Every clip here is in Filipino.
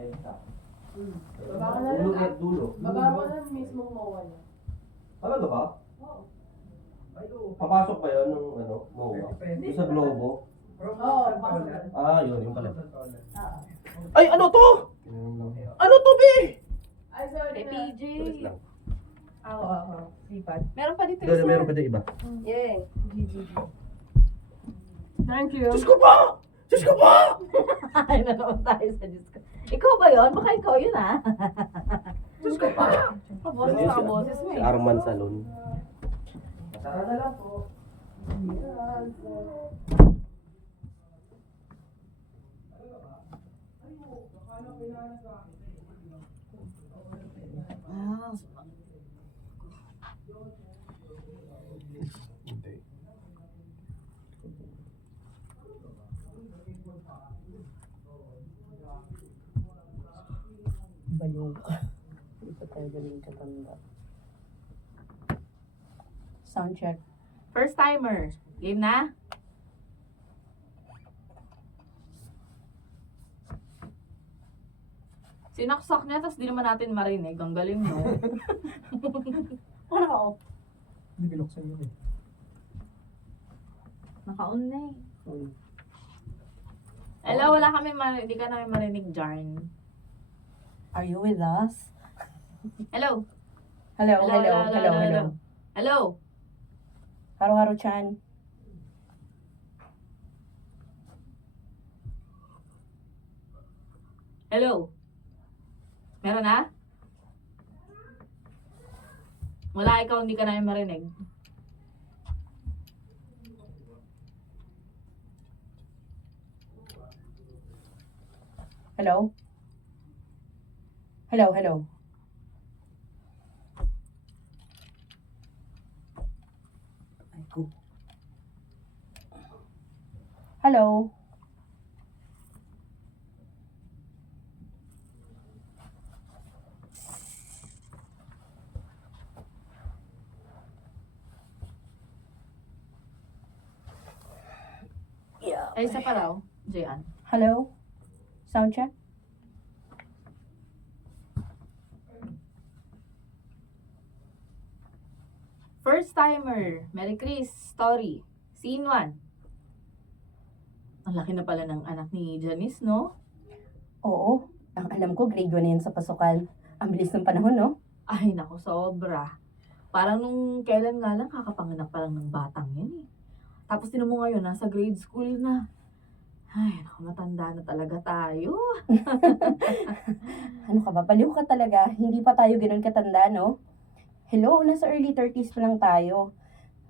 Ayan siya. Baba ko na Dulo lang. at dulo. Baba ko na mismo MOA niya. Talaga ba? Oo. Papasok ba yun ng ano, MOA? Yung sa Globo? Oo, pasok na. Yun, yung pala. Oo. Ay, ano to? Ano to, be? Ay, sorry Kay na. PJ. Tulis lang. Oo. Lipat. Meron pa dito Meron, meron pa dyan iba. Yeah. Thank you. Diyos ko pa! Diyos ko pa! Ay, nanood tayo sa Diyos ko. Ikaw ba yun? Baka ikaw yun, ha? Diyos ko pa! Kaboses Yan na si- kaboses mo Si eh. Arman Salon. Saka na lang po. Ah, Hindi. baliw ka. Hindi pa tayo galing katanda. Sound check. First timer. Game na? Sinaksak niya, tapos di naman natin marinig. Ang galing, no? Ano naka-off? Hindi binuksan yun eh. Naka-on na eh. Hello, wala kami hindi ka namin marinig, Jarn. Are you with us? Hello? Hello, hello. Hello? Haru-haru chan. Hello? Meron na? Wala, ikaw hindi ka namin marinig. Hello? Hello. Ay, ko. Hello? Yeah. Ay, isa pa raw, Jian. Hello? Sound check? First timer, Mary Chris, story. Scene 1. Ang laki na pala ng anak ni Janice, no? Oo. Ang alam ko, grade 1 na yan sa pasukan. Ang bilis ng panahon, no? Ay, naku, sobra. Parang nung kailan nga lang, kakapanganak pa lang ng batang yan eh. Tapos tinan mo ngayon, nasa grade school na. Ay, naku, matanda na talaga tayo. Ano ka ba? Baliw ka talaga. Hindi pa tayo ganun katanda, no? Hello, nasa early 30s pa lang tayo.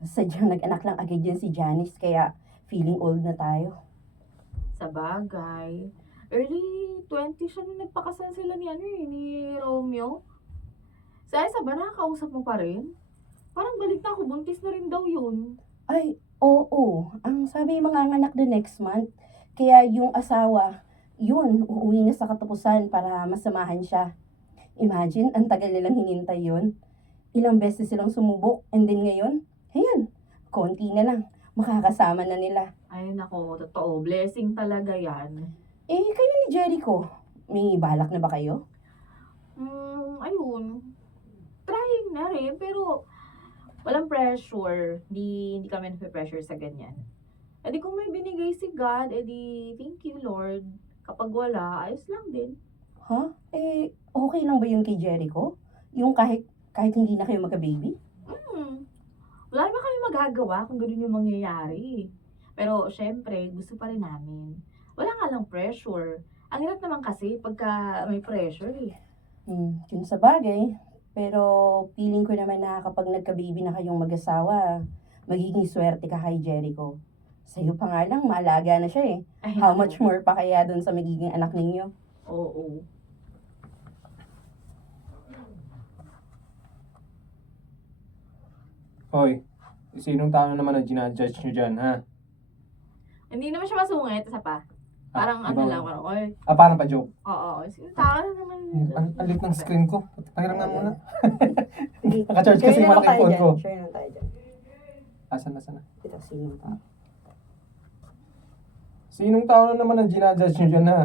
Sadyang nag-anak lang agad yan si Janice, kaya feeling old na tayo. Sa bagay. Early 20 siya nung nagpakasal sila ni Romeo. Sa isa ba, nakakausap mo pa rin? Parang balik na ako, buntis na rin daw yun. Ay, oo. Ang sabi mga anak the next month. Kaya yung asawa, yun, uuwi na sa katapusan para masamahan siya. Imagine, ang tagal nilang hinintay yun. Ilang beses silang sumubok, and then ngayon, ayan, konti na lang. Makakasama na nila. Ay nako, totoo. Blessing talaga yan. Eh, kayo ni Jericho, may balak na ba kayo? Ayun. Trying na rin, pero walang pressure. Hindi kami na-pressure sa ganyan. E di kung may binigay si God, e di thank you Lord. Kapag wala, ayos lang din. Ha? Eh, okay lang ba yun kay Jericho? Yung kahit hindi na kayo magka-baby? Wala naman kami magagawa kung gano'n yung mangyayari. Pero syempre, gusto pa rin namin. Wala nga lang pressure. Ang hirap naman kasi pagka may pressure eh. Yun sa bagay. Pero feeling ko naman na kapag nagka-baby na kayong mag-asawa, magiging swerte ka kay Jericho. Sa'yo pa nga lang, maalaga na siya eh. Ay, How naku. much more pa kaya dun sa magiging anak ninyo? Oo. Hoy, sinong tao naman ang ginajudge nyo dyan, ha? Hindi naman siya masungit, isa pa. Parang ano lang, parang, oy, Parang pa joke. oo, yung tao na naman. Ang lit ng screen ko. Pahiram nga muna. Sige. Naka-charge kasi Share na lang malaking tayo phone dyan. ko. Share na tayo dyan. Asan na? Ito, sino pa? Sinong tao na naman ang ginajudge nyo dyan, ha?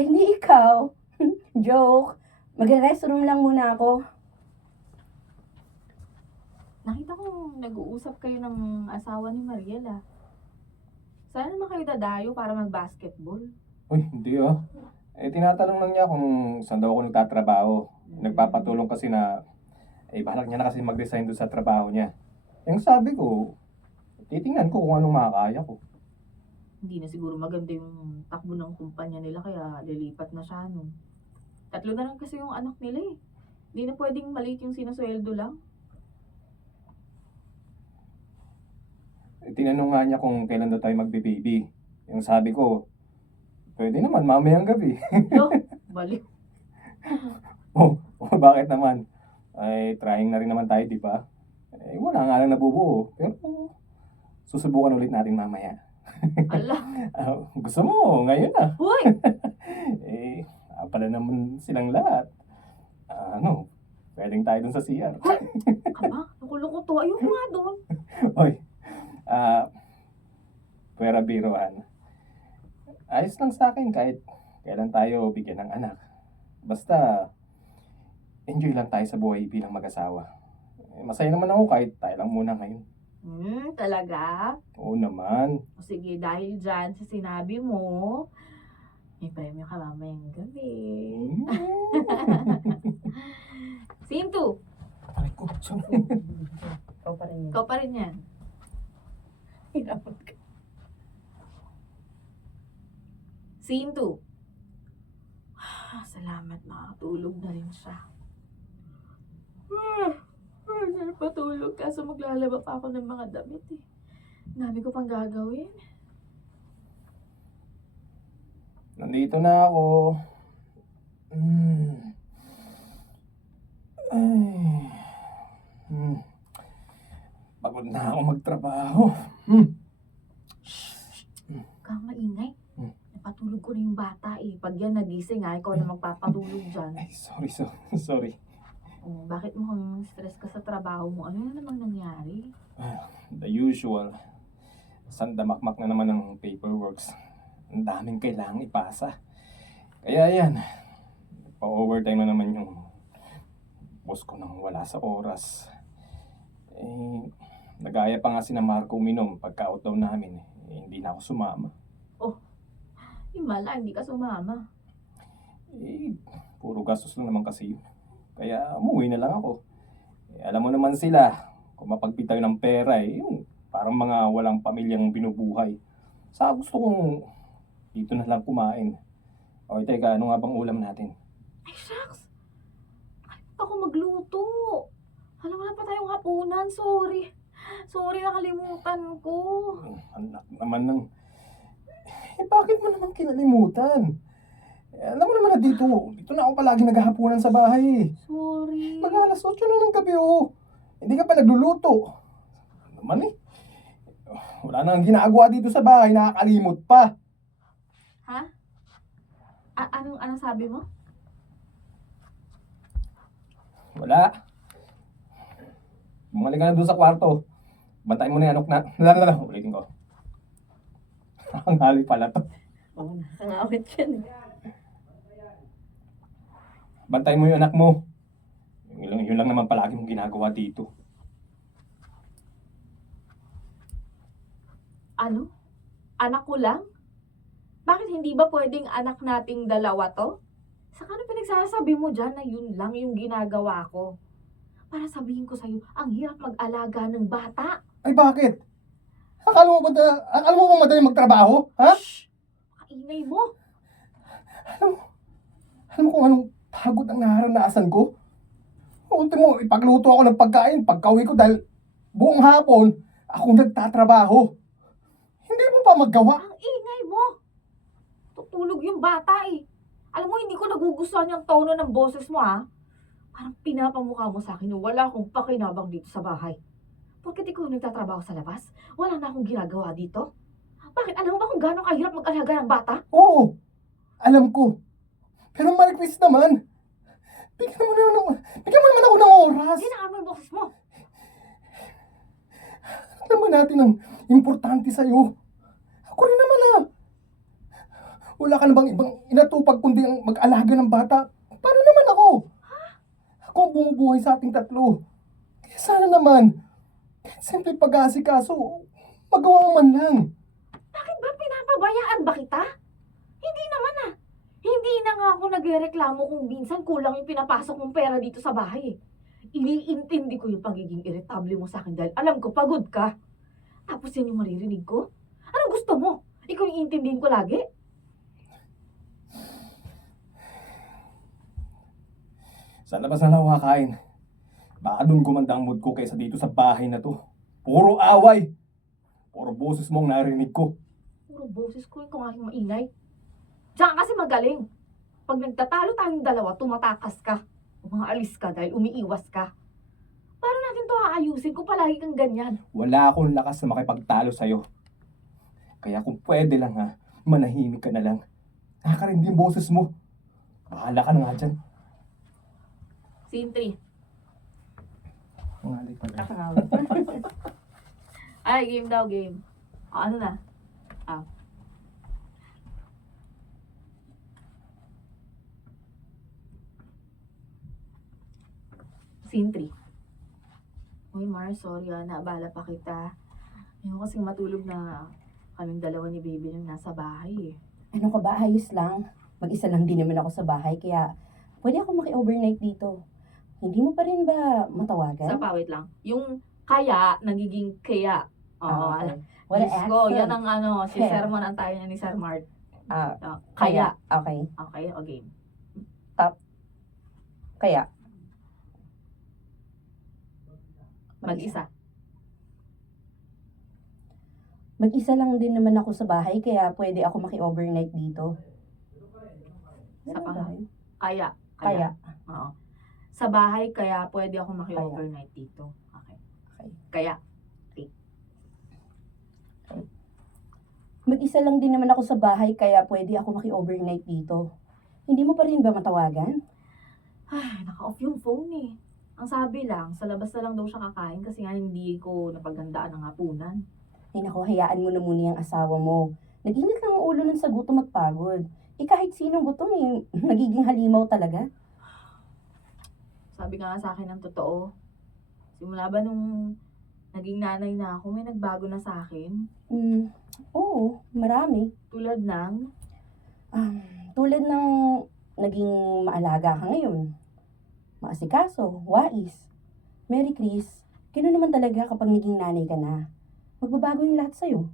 Eh, di ikaw. Joke. Magre-restroom lang muna ako. Nakita ko nag-uusap kayo ng asawa ni Mariel ah. Sana naman kayo dadayo para mag-basketball. Uy, hindi ah. Eh, tinatanong lang niya kung saan daw ako nagtatrabaho. Nagpapatulong kasi na, balak niya na kasi mag-resign doon sa trabaho niya. Yung sabi ko, titingnan ko kung anong makakaya ko. Hindi na siguro maganda yung takbo ng kumpanya nila kaya lilipat na siya no. 3 na lang kasi yung anak nila eh. Hindi na pwedeng maliit yung sinasweldo lang. Tinanong nga niya kung kailan daw tayo magbe-baby. Yung sabi ko, pwede naman mamayang gabi. Yo, balik. Bakit naman? Ay, trying na rin naman tayo, di ba? Wala nga lang nabubuo. Pero susubukan ulit natin mamaya. Ala. Gusto mo, ngayon na. Hoy! Pala naman silang lahat. Pwedeng tayo dun sa CR. Kaba, nakuloko to. Ayoko nga doon. Hoy, pwera biroan. Ayos lang sa akin kahit kailan tayo bigyan ng anak. Basta, enjoy lang tayo sa buhay bilang mag-asawa. Masaya naman ako kahit tayo lang muna ngayon. Talaga? Oo naman. O sige, dahil dyan sa sinabi mo, may premyo ka mamayang gabi. Scene 2. Aray ko, sorry. Ikaw pa rin yun. Ikaw pa rin yan. Hirapot ka. Scene 2. Salamat, makatulog na rin siya. Sana patulog kaso maglalaba pa ako ng mga damit eh. Dami ko pang gagawin. Nandito na ako. Pagod na ako magtrabaho. Kang maingay. Hmm. Napatulog ko na yung bata eh. Pag yan nagising ikaw na magpapatulog dyan. Ay, sorry. Bakit mukhang stress ka sa trabaho mo? Ano na namang nangyari? The usual. Sandamakmak na naman ng paperworks. Ang daming kailangang ipasa. Kaya yan, pa-overtime na naman yung boss ko nang wala sa oras. Nagaya pa nga si na Marco uminom pagka-out daw namin. Hindi na ako sumama. Himala, hindi ka sumama. Puro gastos lang naman kasi yun. Kaya umuwi na lang ako. Alam mo naman sila, kung mapagpitaw ng pera yung parang mga walang pamilyang binubuhay. Gusto kong dito na lang kumain. O teka, ano nga bang ulam natin? Ay, shucks! Kalimutan ko magluto. Alam mo na pa tayong hapunan. Sorry, nakalimutan ko. Anak naman ng... bakit mo naman kinalimutan? Alam mo naman na dito na ako palagi naghahapunan sa bahay. Sorry. Mag-alas 8 na ng gabi Hindi ka pa nagluluto. Ano naman wala nang ginagawa dito sa bahay, nakakalimot pa. Ha? Anong sabi mo? Wala. Bumalik ka na doon sa kwarto. Bantayin mo na yan, na. Ulitin ko. Ang hali pala to. Nakangawit yan. Bantayin mo yung anak mo. Yun lang naman palagi mong ginagawa dito. Ano? Anak ko lang? Bakit hindi ba pwedeng anak nating dalawa to? Saka ano pinagsasabi mo dyan na yun lang yung ginagawa ko? Para sabihin ko sa'yo, ang hirap mag-alaga ng bata. Ay bakit? Akala mo ba madali magtrabaho? Ha? Shhh! Kaingay mo. Alam mo kung anong pagod ang naharanasan ko? Ultimo, ipagluto ako ng pagkain pagka-uwi ko dahil buong hapon ako nagtatrabaho. Hindi mo pa magawa? Ang ingay mo. Tutulog yung bata eh. Alam mo, hindi ko nagugustuhan yung tono ng boses mo ha. Parang pinapamukha mo sa akin na wala akong pakinabang dito sa bahay. Porket ikaw nagtatrabaho sa labas, wala na akong ginagawa dito. Bakit? Alam mo ba kung gano'ng kahirap mag-alaga ng bata? Oo, alam ko. Pero Marquis naman, bigyan mo naman ako ng oras. Ginaan mo yung boses mo. Alam mo natin ang importante sa'yo. Ako rin naman Wala ka na bang ibang inatupag kundi ang mag-alaga ng bata? Paano naman ako? Ako ang bumubuhay sa ating tatlo. Kaya sana naman, kahit simple pag-aasikaso, magawa mo man lang. Bakit ba pinapabayaan ba kita? Hindi naman ah. Hindi na nga ako nagrereklamo kung minsan kulang yung pinapasok mong pera dito sa bahay eh. Iniintindi ko yung pagiging irritable mo sa akin dahil alam ko pagod ka. Tapos yan yung maririnig ko? Anong gusto mo? Ikaw yung iintindihin ko lagi? Sa labas na lang ako kakain. Baka doon gumanda ang mood ko kaysa dito sa bahay na to. Puro away. Puro boses mo ang narinig ko. Puro boses ko yung aking maingay. Diyan kasi magaling. Pag nagtatalo tayong dalawa, tumatakas ka. Umaalis ka dahil umiiwas ka. Paano natin to aayusin kung palagi kang ganyan? Wala akong lakas na makipagtalo sa'yo. Kaya kung pwede lang ha, manahimik ka na lang. Nakakarindi yung boses mo. Bahala ka na nga dyan. Scene 3. Mangali pala. Ay, game daw, game. O, ano na? Scene 3. Uy, Mar, sorry naabala pa kita. Ayoko kasing matulog na kaming dalawa ni baby nang nasa bahay eh. Ano ka ba? Ayos lang. Mag-isa lang din naman ako sa bahay, kaya pwede ako maki-overnight dito. Hindi mo pa rin ba matawagan? Sa pawit lang. Yung kaya, nagiging kaya. Oo, Okay. What an Diyos ko, accent. yan ang ano, si Yeah. Sermon ang tayo niya ni Sir Mart. Ah, Kaya. Okay. Okay, o game. Kaya. Mag-isa. Mag-isa lang din naman ako sa bahay, kaya pwede ako maki-overnight dito. Sa Ano ba? bahay? Kaya. Kaya. Oo. Sa bahay, kaya pwede ako maki-overnight dito. Okay. Okay. Kaya. Mag-isa lang din naman ako sa bahay, kaya pwede ako maki-overnight dito. Hindi mo pa rin ba matawagan? Ay, naka-off yung phone eh. Ang sabi lang, sa labas na lang daw siya kakain kasi nga hindi ko napaghandaan ng hapunan. Ay naku, hayaan mo na muna yung asawa mo. Nag-init lang ang ulo nun sa gutom at pagod. Eh kahit sinong gutom eh, nagiging halimaw talaga. Sabi nga sa akin ng totoo. Simula ba nung naging nanay na ako, may nagbago na sa akin. Oo, marami. Tulad ng, Tulad ng naging maalaga ka ngayon. Maasikaso, wais. Mary Chris, gano'n naman talaga kapag naging nanay ka na. Magbabago yung lahat sa'yo.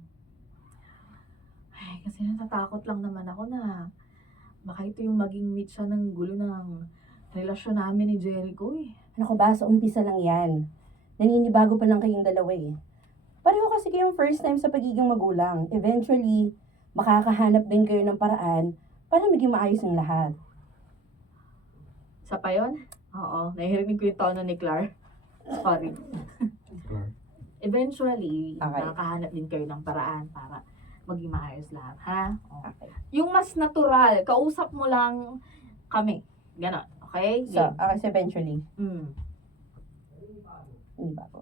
ay, kasi natatakot lang naman ako na baka ito yung maging meet siya ng gulo ng relasyon namin ni Jericho eh. Ano ko ba, sa umpisa lang yan. Naninibago pa lang kayong dalawa eh. Pareho kasi kayong first time sa pagiging magulang. Eventually, makakahanap din kayo ng paraan para maging maayos ang lahat. Sa pa yun? Oo, nahirinig ko yung tono ni Clark. Sorry. Eventually, Okay. makakahanap din kayo ng paraan para maging maayos lahat, ha? Okay. Yung mas natural, kausap mo lang kami. Ganon, okay? So, kasi eventually, Mm. hindi ba ako?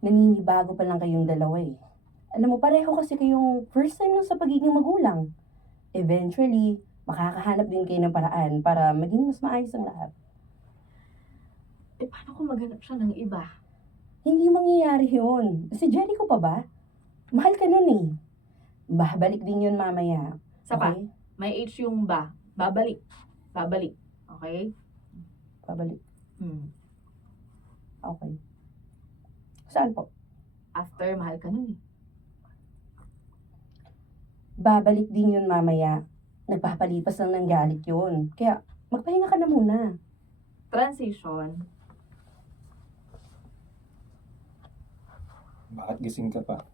Naninibago pa lang kayong dalawa eh. Alam mo, pareho kasi kayong first time lang sa pagiging magulang. Eventually, makakahanap din kayo ng paraan para maging mas maayos ang lahat. Eh, paano kung maghanap siya ng iba? Hindi mangyayari yun. Si Jericho pa ba? Mahal ka nun eh. Babalik din yun mamaya. Sa pa, Okay? may H yung ba. Babalik. Babalik. Okay? Babalik. Hmm. Okay. Saan po? After, mahal ka nun eh. Babalik din yun mamaya. Nagpapalipas lang ng galit yun. Kaya, magpahinga ka na muna. Transition. Bakit gising ka pa?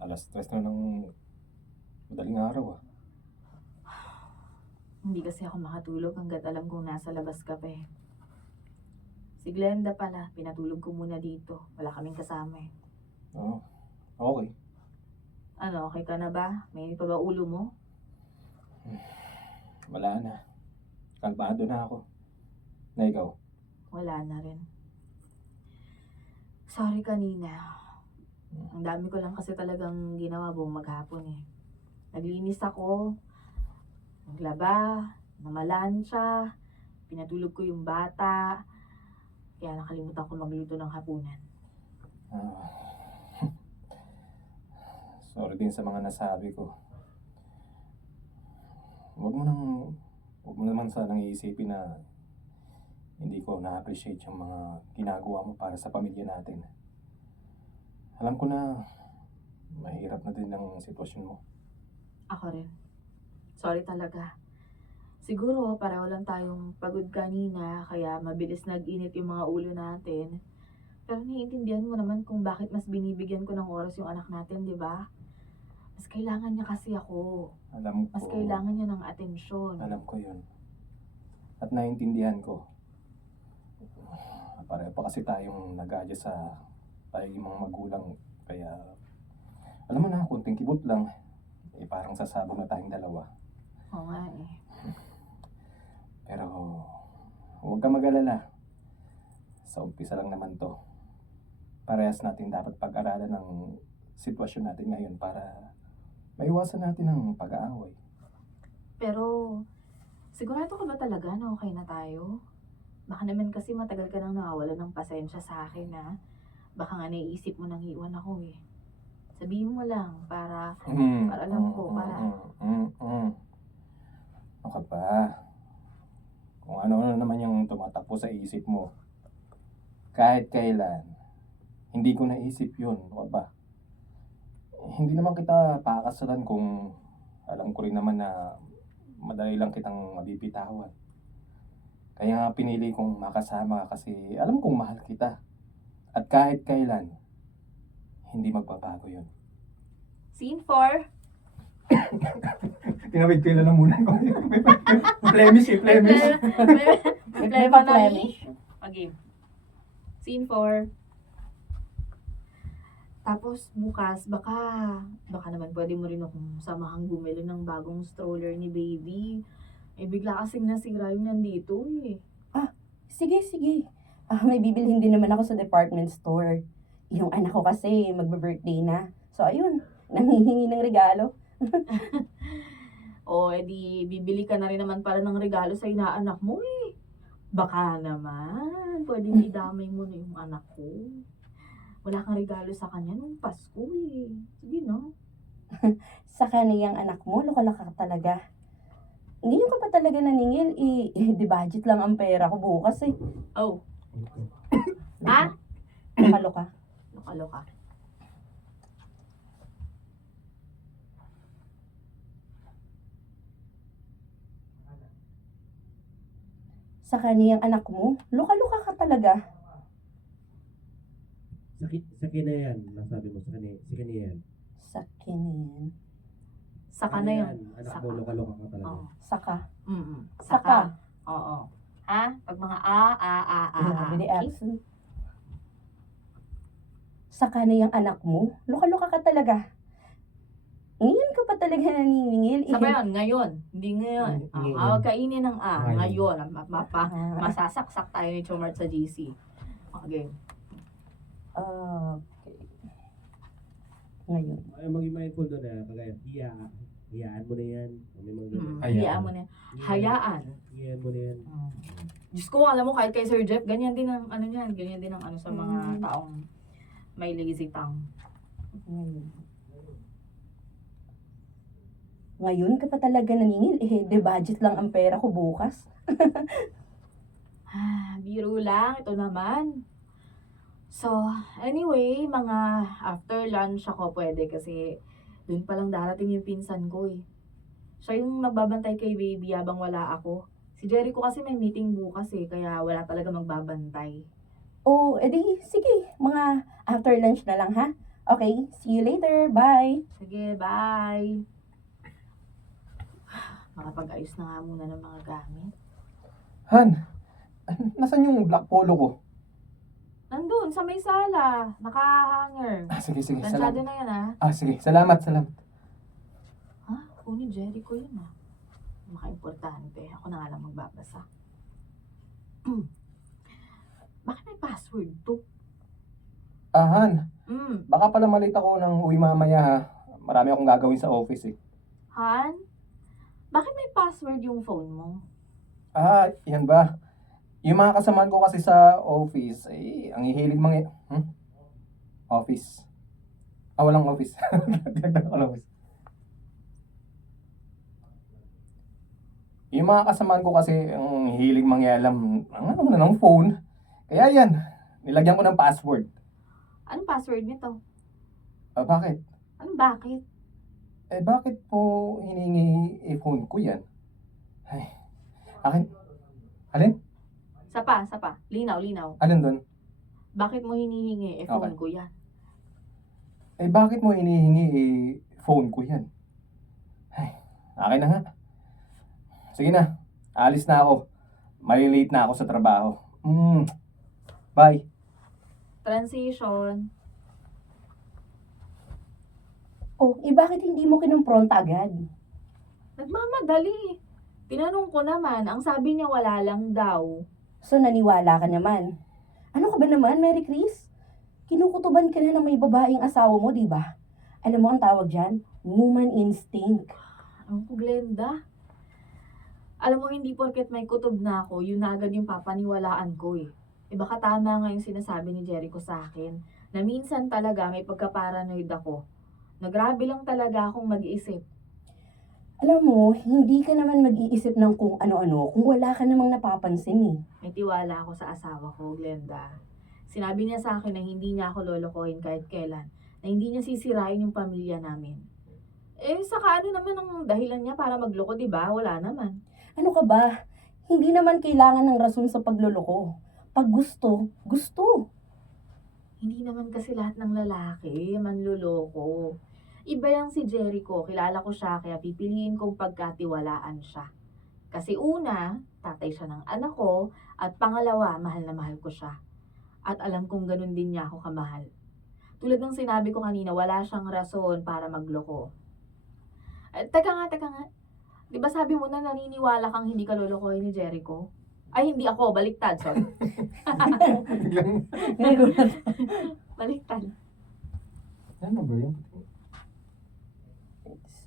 Alas 3 na ng madaling araw ah. Hindi kasi ako makatulog hanggat alam kong nasa labas ka pa eh. Si Glenda pala, pinatulog ko muna dito. Wala kaming kasama eh. Oo. Okay. Ano, okay ka na ba? May pa ba ulo mo? Wala na. Kalmado na ako. Na ikaw? Wala na rin. Sorry kanina. Ang dami ko lang kasi talagang ginawa buong maghapon eh. Naglinis ako, naglaba, namalansya, pinatulog ko yung bata, kaya nakalimutan ko magluto ng hapunan. Ah, sorry din sa mga nasabi ko. Huwag mo naman sanang iisipin na hindi ko na-appreciate yung mga ginagawa mo para sa pamilya natin. Alam ko na mahirap na din ang sitwasyon mo. Ako rin. Sorry talaga. Siguro pareho lang tayong pagod kanina kaya mabilis nag-init yung mga ulo natin. Pero naiintindihan mo naman kung bakit mas binibigyan ko ng oras yung anak natin, di ba? Mas kailangan niya kasi ako. Alam ko. Mas kailangan niya ng atensyon. Alam ko yun. At naiintindihan ko. Pareho pa kasi tayong nag-adjust sa pagiging mga magulang. Kaya, alam mo na, kunting kibot lang. Parang sasabog na tayong dalawa. Oo nga eh. Pero, huwag ka mag-alala. Sa umpisa lang naman to. Parehas natin dapat pag-aralan ng sitwasyon natin ngayon para maiwasan natin ang pag-aaway. Pero, sigurado ka ba talaga na okay na tayo? Baka naman kasi matagal ka nang nawawala ng pasensya sa akin ha. Baka nga naiisip mo nang iwan ako eh. Sabihin mo lang para alam ko, para... Ano ka ba? Kung ano naman yung tumatakbo sa isip mo. Kahit kailan, hindi ko naisip yun. Ano ka ba? Hindi naman kita pakakasalan kung alam ko rin naman na madali lang kitang mabibitawan. Kaya nga pinili kong makasama kasi alam kong mahal kita. At kahit kailan, hindi magbabago yun. Scene 4. Tinawid ko lang muna. Plemish eh, plemish. May pa Flemish? Okay. Scene 4. Tapos bukas, baka naman pwede mo rin akong samahang bumili ng bagong stroller ni baby. Eh bigla kasing nasira yung nandito eh. Sige, sige. May bibilhin din naman ako sa department store. Yung anak ko kasi magbe-birthday na. So ayun, nanghihingi ng regalo. O edi bibili ka na rin naman pala ng regalo sa inaanak mo eh. Baka naman, pwedeng idamay mo na yung anak ko. Wala kang regalo sa kanya nung Pasko eh. Sige no? Sa kaniyang anak mo, loka-loka ka talaga. Ngayon ka pa talaga naningil, di budget lang ang pera ko bukas eh. Oh. Ha? Loka-loka. Loka-loka. Sa kaniyang anak mo, loka-loka ka talaga. Sa na yan. Nasabi mo, sa kanya yan. Sa kiniyan. Saka na yun. Anak Saka. mo, loka-loka ka talaga. Oo. Saka. Saka. Oo. Ha? Pag mga Grabe di Okay? accent. Sa kaniyang anak mo, loka-loka ka talaga. Ngayon ka pa talaga naniningil. Sabay yun, ngayon. Hindi ngayon. Ngayon. Huwag kainin ng Ngayon. Ngayon. Masasaksak tayo ni Chomart sa GC. Okay. Okay. Ngayon. Ay, maging mindful doon na, kagaya, hiyaan mo na yan. May mga ganun. Hayaan mo na. Hayaan. Hiyaan mo na yan. Diyos ko, alam mo, kahit kay Sir Jeff, ganyan din ang ano niyan. Ganyan din ang ano sa mga taong may lazy tongue. Ngayon ka pa talaga naningil. De budget lang ang pera ko bukas. Biro lang. Ito naman. So, anyway, mga after lunch ako pwede kasi dun palang darating yung pinsan ko eh. Siya yung magbabantay kay baby habang wala ako. Si Jericho kasi may meeting bukas eh, kaya wala talaga magbabantay. Oh, edi, sige. Mga after lunch na lang, ha? Okay, see you later. Bye. Sige, bye! Makapag-ayos na nga muna ng mga gamit. Han, nasan yung black polo ko? Nandun, sa may sala. Naka-hanger. Sige, Planchado salamat. na yan ah. Sige, salamat. Ha? Ni Jericho yun ah. Maka-importante. Ako na nga lang magbabasa. Bakit may password to? Han, Baka pala malate ako ng uwi mamaya ha. Marami akong gagawin sa office eh. Han? Bakit may password yung phone mo? Yan ba? Yung mga kasamaan ko kasi sa office, ang hihilig office. Walang office. Walang office. Yung mga kasamaan ko kasi, ang hihilig mangyalam, ng phone. Kaya yan, nilagyan ko ng password. Anong password nito? Bakit? Anong bakit? Bakit po hiningi phone ko yan? Ay, akin? Alin? Sapa. Linaw. Alin doon? Bakit mo hinihingi? Phone ko yan. Bakit mo hinihingi phone ko yan? Ay, akin na nga. Sige na, alis na ako. Malilate na ako sa trabaho. Bye. Transition. Bakit hindi mo kinumpronta agad? Nagmamadali. Tinanong ko naman, ang sabi niya wala lang daw. So, naniwala ka naman. Ano ka ba naman, Mary Chris? Kinukutuban ka na ng may babaeng asawa mo, di ba? Alam mo ang tawag dyan? Woman instinct. Ano ko, Glenda? Alam mo, hindi porket may kutob na ako, yun na agad yung papaniwalaan ko eh. Baka tama nga yung sinasabi ni Jericho sa akin, na minsan talaga may pagka-paranoid ako. Nagrabe lang talaga akong mag-isip. Alam mo, hindi ka naman mag-iisip ng kung ano-ano kung wala ka namang napapansin eh. May tiwala ako sa asawa ko, Glenda. Sinabi niya sa akin na hindi niya ako lolokohin kahit kailan, na hindi niya sisirain yung pamilya namin. Saka ano naman ang dahilan niya para magloko, di ba? Wala naman. Ano ka ba? Hindi naman kailangan ng rason sa pagluloko. Pag gusto, gusto. Hindi naman kasi lahat ng lalaki manluloko. Iba yang si Jericho, kilala ko siya kaya pipiliin kong pagkatiwalaan siya. Kasi una, tatay siya ng anak ko, at pangalawa, mahal na mahal ko siya. At alam kong ganun din niya ako kamahal. Tulad ng sinabi ko kanina, wala siyang rason para magloko. Teka nga. Di ba sabi mo na naniniwala kang hindi ka lolokohin ni Jericho? Ay, hindi ako. Baliktad, sorry. Baliktad. Ano ba yun?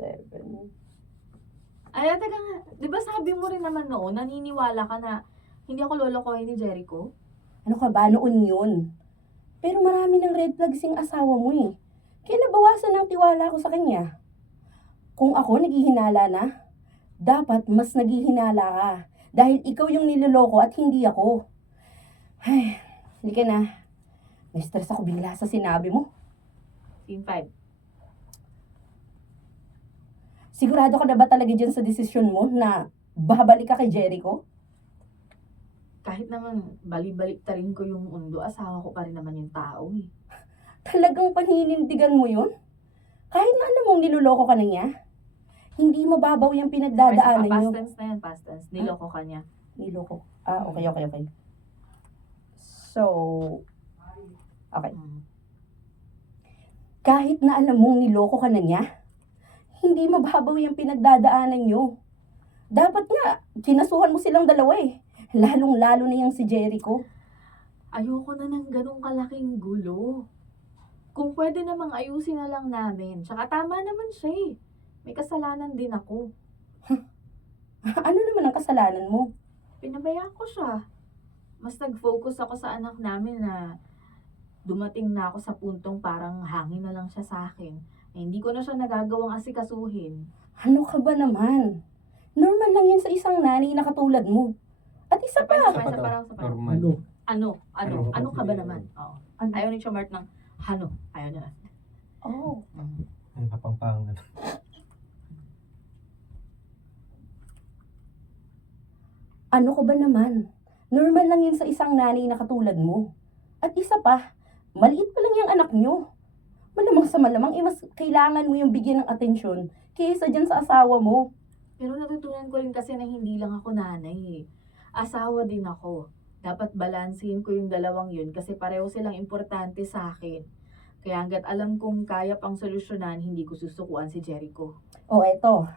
7. Ay, teka nga. Di ba sabi mo rin naman noon, naniniwala ka na hindi ako lolokohin ni Jericho? Ano ka ba? Noon yun. Pero marami ng red flags yung asawa mo eh. Kaya nabawasan ng tiwala ko sa kanya. Kung ako naghihinala na, dapat mas naghihinala ka. Dahil ikaw yung niloloko at hindi ako. Ay, hindi ka na. Na-stress ako bigla sa sinabi mo. Scene 5. Sigurado ka na ba talaga dyan sa desisyon mo na babalik ka kay Jericho? Kahit naman bali-baliktarin ko yung mundo, asawa ko pa rin naman yung tao eh. Talagang paninindigan mo yun? Kahit na alam mong niloloko ka na niya? Hindi mababaw yung pinagdadaanan Past niyo. tense na yan, past tense. Niloko ka niya. Niloko. Okay. So, okay. Kahit na alam mong niloko ka na niya, hindi mababaw yung pinagdadaanan niyo. Dapat nga, kinasuhan mo silang dalawa eh. Lalong-lalo na yung si Jericho. Ayoko na ng ganong kalaking gulo. Kung pwede namang ayusin na lang namin. Tsaka tama naman siya eh. May kasalanan din ako. Ano naman ang kasalanan mo? Pinabayaan ko siya. Mas nag-focus ako sa anak namin na dumating na ako sa puntong parang hangin na lang siya sa akin. Hindi ko na siya nagagawang asikasuhin. Ano ka ba naman? Normal lang yun sa isang nanay na katulad mo. At isa pa. Ano ka ba naman? Oo. Ayaw ni Chomart ng hano. Ayaw na. Oh. Ang kapampangan. Ano ka ba naman? Normal lang yun sa isang nanay na katulad mo. At isa pa, maliit pa lang yung anak nyo. Malamang sa malamang, mas kailangan mo yung bigyan ng atensyon kaysa dyan sa asawa mo. Pero natutunan ko rin kasi na hindi lang ako nanay eh. Asawa din ako. Dapat balansin ko yung dalawang yun kasi pareho silang importante sa akin. Kaya hanggat alam kong kaya pang solusyonan, hindi ko susukuan si Jericho. O eto,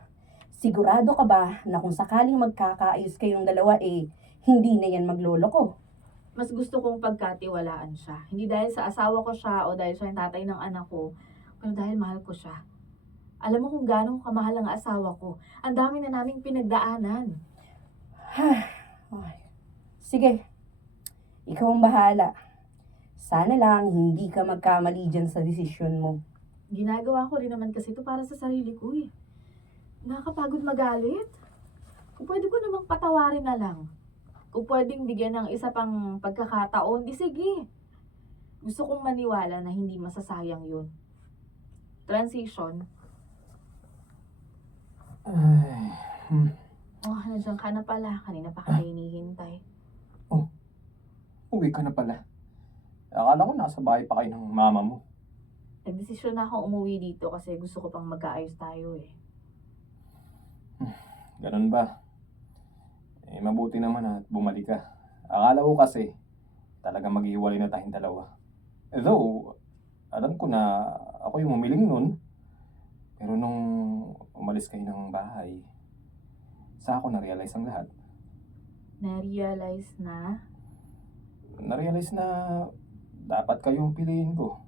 sigurado ka ba na kung sakaling magkakaayos kayong dalawa hindi na yan magloloko? mas gusto kong pagkatiwalaan siya. Hindi dahil sa asawa ko siya o dahil siya yung tatay ng anak ko, pero dahil mahal ko siya. Alam mo kung gaano ko kamahal ang asawa ko. Ang dami na naming pinagdaanan. Ay. Sige, ikaw ang bahala. Sana lang hindi ka magkamali dyan sa desisyon mo. Ginagawa ko rin naman kasi ito para sa sarili ko eh. Nakakapagod magalit. Kung pwede ko namang patawarin na lang. Kung pwedeng bigyan ng isa pang pagkakataon, di sige. Gusto kong maniwala na hindi masasayang yun. Transition. Ay, Oh, nandiyan ka na pala. Kanina pa ka hinihintay. uwi ka na pala. Akala ko nasa bahay pa kayo ng mama mo. Nagdesisyon na akong umuwi dito kasi gusto ko pang magkaayos tayo eh. Ganun ba? Eh, mabuti naman at bumalik ka. Akala ko kasi, talaga maghihiwalay na tayong dalawa. Though, alam ko na ako yung humiling nun. Pero nung umalis kayo ng bahay, sa ako na-realize ang lahat. Na-realize na Na-realize na dapat kayong piliin ko.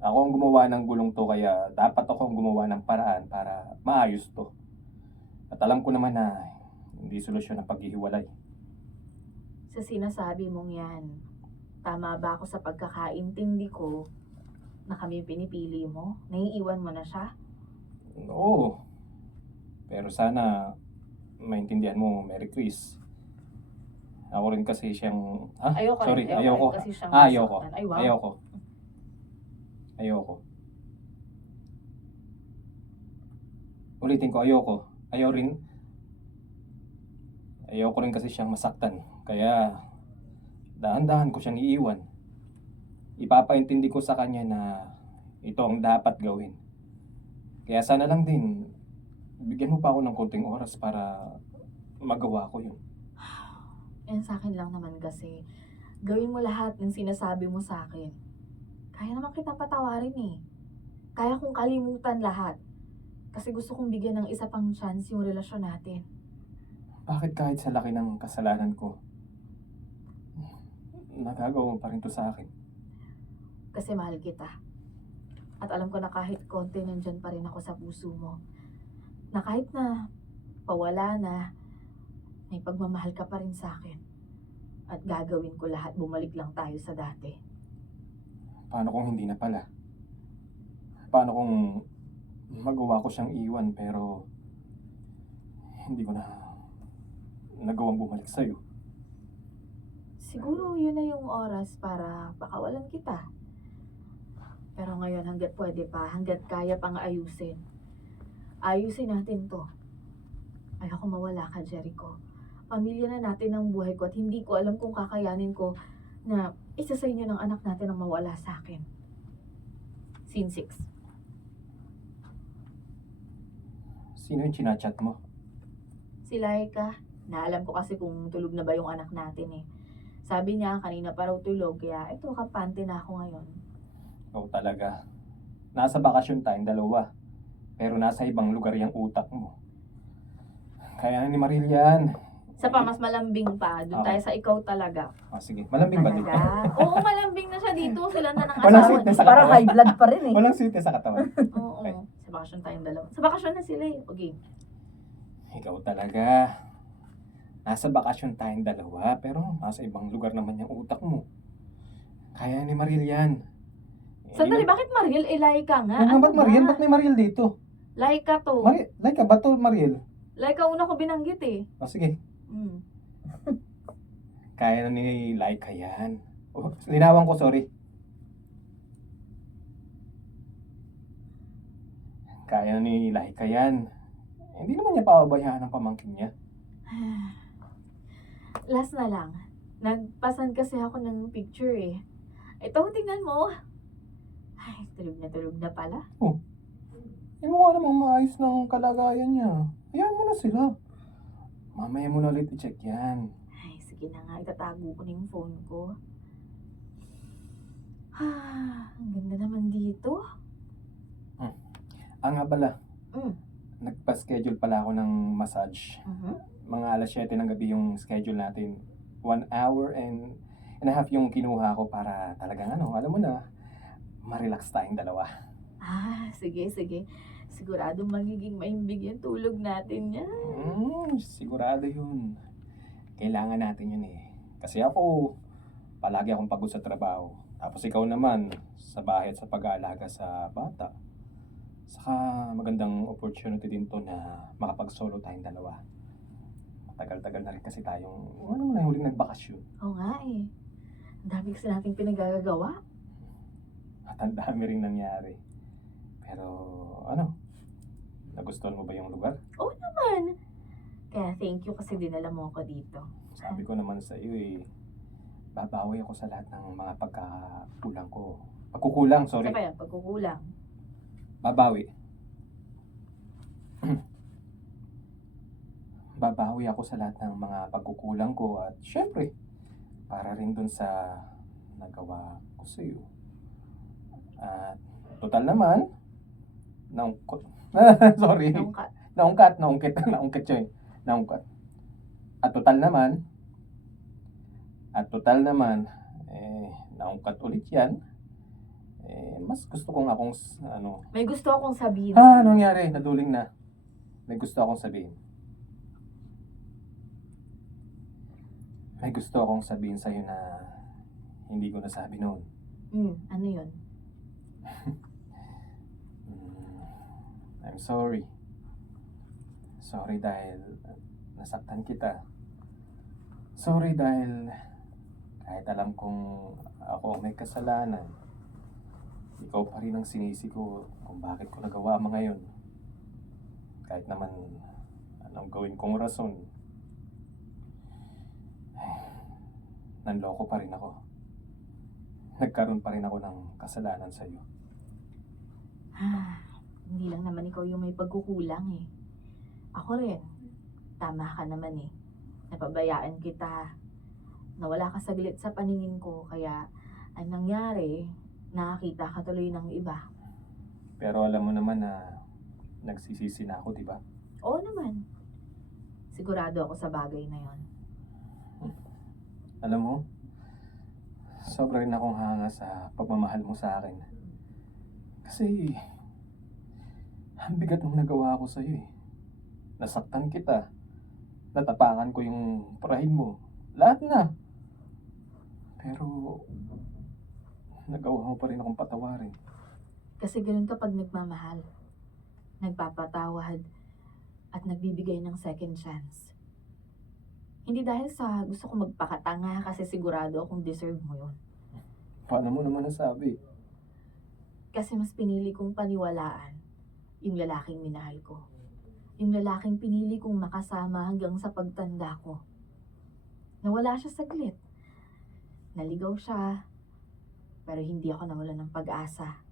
Ako ang gumawa ng gulong to, kaya dapat ako ang gumawa ng paraan para maayos to. At alam ko naman na hindi solusyon ang paghihiwalay. sa sinasabi mong yan. Tama ba ako sa pagkakaintindi ko na kami pinipili mo? Naiiwan mo na siya? Oo. Pero sana maintindihan mo, Mary Chris. Ako rin kasi siyang... Ayoko rin. Sorry, Ayoko ayoko. rin kasi siyang Ayoko. masaktan. Ay, wow. Ayoko. Ulitin ko, ayoko. Ayoko rin kasi siyang masaktan. Kaya, dahan-dahan ko siyang iiwan. Ipapaintindi ko sa kanya na ito ang dapat gawin. Kaya sana lang din, bigyan mo pa ako ng konting oras para magawa ko yun. Yan sa akin lang naman kasi. Gawin mo lahat ng sinasabi mo sa akin. Kaya naman kita patawarin eh. Kaya kong kalimutan lahat. Kasi gusto kong bigyan ng isa pang chance yung relasyon natin. Bakit kahit sa laki ng kasalanan ko, nagagawa mo pa rin to sa akin? Kasi mahal kita. At alam ko na kahit konti nandyan pa rin ako sa puso mo. Na kahit na pawala na, may pagmamahal ka pa rin sa akin. At gagawin ko lahat, bumalik lang tayo sa dati. Paano kung hindi na pala? Paano kung magawa ko siyang iwan pero hindi ko na nagawang bumalik sa'yo? Siguro yun na yung oras para pakawalan kita. Pero ngayon hanggat pwede pa, hanggat kaya pang ayusin. Ayusin natin to. Ayoko mawala ka, Jericho. Pamilya na natin ang buhay ko at hindi ko alam kung kakayanin ko na isa sa inyo ng anak natin ang mawala sa akin. Scene 6. Sino yung chinachat mo? Si Laika, naalam ko kasi kung tulog na ba yung anak natin eh. Sabi niya, kanina pa raw tulog, kaya ito, kampante na ako ngayon. Oo talaga. Nasa bakasyon tayong dalawa. Pero nasa ibang lugar yung utak mo. Kaya ni Maril yan. Sa pa, mas malambing pa. Doon tayo sa ikaw talaga. Sige, malambing ba dito? Talaga? Oo, malambing na siya dito. Sila na ng Walang asawa. sweetness sa Parang katawan. high blood pa rin eh. Walang sweetness sa katawan. Oo, Okay. sa bakasyon tayong dalawa. Sa bakasyon na sila eh. Okay. Ikaw talaga. Nasa bakasyon tayong dalawa, pero nasa ibang lugar naman yung utak mo. Kaya ni Maril yan. Sandali, bakit Mariel? Eh, Laika nga. Ano ba't ba? Mariel? Ba't may Mariel dito? Laika to. Laika ba to, Mariel? Laika una ko binanggit eh. Sige. Mm. Kaya na ni Laika yan. Linawan ko, sorry. Kaya na ni Laika yan. Hindi naman niya pababayaan ang pamangkin niya. Last na lang. Nagpasan kasi ako ng picture eh. Ito, tingnan mo. Ay, tulog na pala. Mukha namang maayos ng kalagayan niya. Hayaan mo na sila. Mamaya mo na ulit i-check yan. Ay, sige na nga. Itatago ko na yung phone ko. Ang ganda naman dito. Nga pala, Mm. nagpa-schedule pala ako ng massage. Mhm. Mga alas 7 ng gabi yung schedule natin. 1 hour and a half yung kinuha ko para talagang alam mo na, ma-relax tayong dalawa. Sige, sige. Sigurado magiging maimbig yung tulog natin yan. Sigurado yun. Kailangan natin yun eh. Kasi ako, palagi akong pagod sa trabaho. Tapos ikaw naman, sa bahay at sa pag-aalaga sa bata. Saka magandang opportunity din to na makapag-solo tayong dalawa. Matagal-tagal na rin kasi tayong, mo na huling nagbakasyon. Oo nga eh. Ang dami kasi nating pinagagagawa. At ang dami rin nangyari. Pero nagustuhan mo ba yung lugar? Oo naman. Kaya thank you kasi dinala mo ako dito. Sabi ko naman sa iyo babawi ako sa lahat ng mga pagkukulang ko. Sa kaya, pagkukulang. Babawi. Babawi ako sa lahat ng mga pagkukulang ko at syempre, para rin dun sa nagawa ko sa iyo. At total naman, sorry. Naungkit siya eh. Naungkat. At total naman, naungkat ulit yan. Mas gusto kong akong, May gusto akong sabihin. anong nangyari? Naduling na. May gusto akong sabihin. May gusto akong sabihin sa'yo na hindi ko nasabi noon. Ano yun? I'm sorry. Sorry dahil nasaktan kita. Sorry dahil kahit alam kong ako ang may kasalanan, ikaw pa rin ang sinisi ko kung bakit ko nagawa ang mga yun. Kahit naman anong gawin kong rason, nanloko pa rin ako. Nagkaroon pa rin ako ng kasalanan sa iyo. Hindi lang naman ikaw yung may pagkukulang eh. Ako rin. Tama ka naman eh. Napabayaan kita. Nawala ka saglit sa paningin ko. Kaya ang nangyari, nakakita ka tuloy ng iba. Pero alam mo naman na nagsisisi na ako, di ba? Oo naman. Sigurado ako sa bagay na yon. Alam mo, sobra rin akong hanga sa pagmamahal mo sa akin. Kasi, ang bigat ng nagawa ko sa'yo eh. Nasaktan kita. Natapakan ko yung pride mo. Lahat na. Pero, nagawa mo pa rin akong patawarin. Kasi ganun kapag nagmamahal. Nagpapatawad at nagbibigay ng second chance. Hindi dahil sa gusto ko magpakatanga kasi sigurado akong deserve mo yun. Paano mo naman nasabi? Kasi mas pinili kong paniwalaan yung lalaking minahal ko. Yung lalaking pinili kong makasama hanggang sa pagtanda ko. Nawala siya saglit. Naligaw siya. Pero hindi ako nawalan ng pag-asa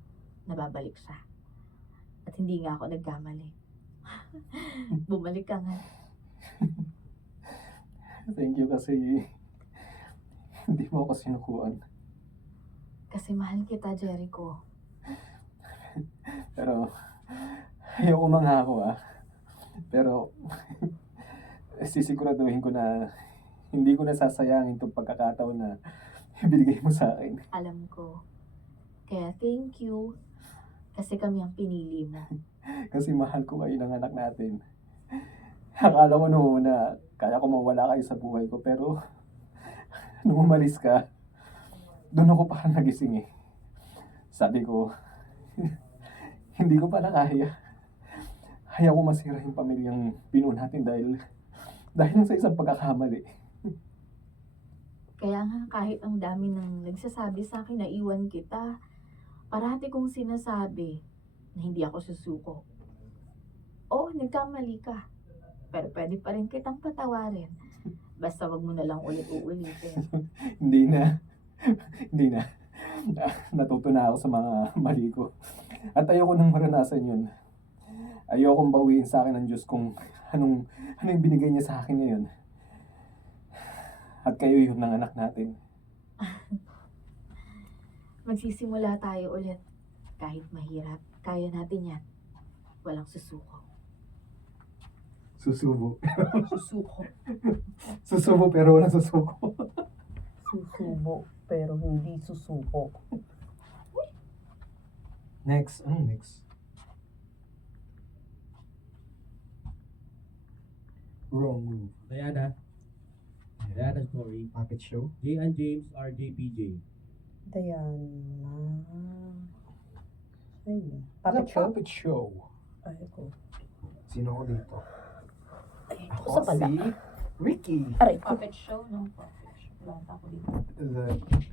na babalik siya. At hindi nga ako nagkamali. Bumalik ka nga. Thank you kasi hindi mo ako sinukuan. Kasi mahal kita, Jericho. Pero, ayoko mangako Pero, sisiguraduhin ko na hindi ko nasasayangin itong pagkakataon na ibinigay mo sa akin. Alam ko. Kaya thank you. Kasi kami ang pinili mo. Kasi mahal ko kayo ng anak natin. Akala ko noon na kaya ko mawala kayo sa buhay ko. Pero, nung umalis ka, doon ako parang nagising eh. Sabi ko, hindi ko pala kaya. Ayaw ko masira yung pamilyang pinuo natin dahil lang sa isang pagkakamali. Kaya nga kahit ang dami ng nagsasabi sa akin na iwan kita, parati kong sinasabi na hindi ako susuko. Oo, nagkamali ka. Pero pwede pa rin kitang patawarin. Basta wag mo na lang ulit-uulitin. Hindi na. Natuto na ako sa mga mali ko. At ayoko nang maranasan yun. Ayokong bawiin sa akin ng Diyos kung anong yung binigay niya sa akin ngayon. At kayo yun ng anak natin. Magsisimula tayo ulit. Kahit mahirap, kaya natin yan. Walang susuko. Susubo. Susuko. Susubo pero walang susuko. Susubo, pero hindi susuko. Next. Anong next? Wrong move. Diana. Diana story. Puppet show. Jay and James are JPJ. Diana. Ayun. The Puppet show? puppet show. Ay, ko. Sino ako dito? Ay, Ako sa pala. si Ricky. Aray ko. Puppet show, no? Puppet show. Wala ako dito. The